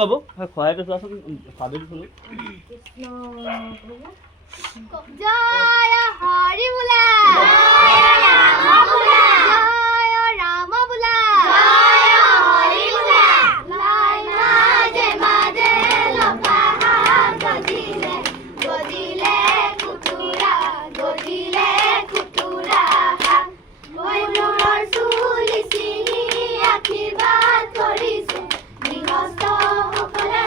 বাবু খোৱাই পেছোৱাচোন ভাবিলো শুনো জয় হৰি বোলা জয় ৰাম বোলা জয় হৰি বোলা লাই মাজে মাজে লফাহা গজিলে গজিলে কুকুৰা মই মোৰ চুলি চিঙি আশীৰ্বাদ কৰিছো গৃহস্থ সকলে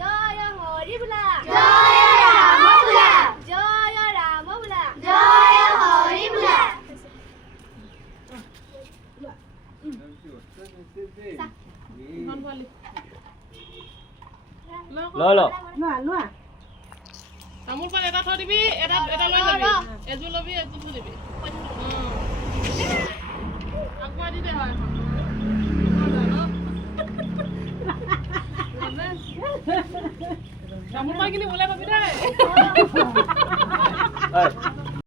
জয় হৰি বোলা জয় ৰাম বোলা জয় ৰাম বোলা জয় হৰি বোলা ল তামোল পান এটা থৈ দিবি এটা লৈ যাবি এযোৰ লবি এযোৰ থৈ দিবি আগুৱাই দি দে হয় তামোল পান কিনি ওলাই পাবি দেই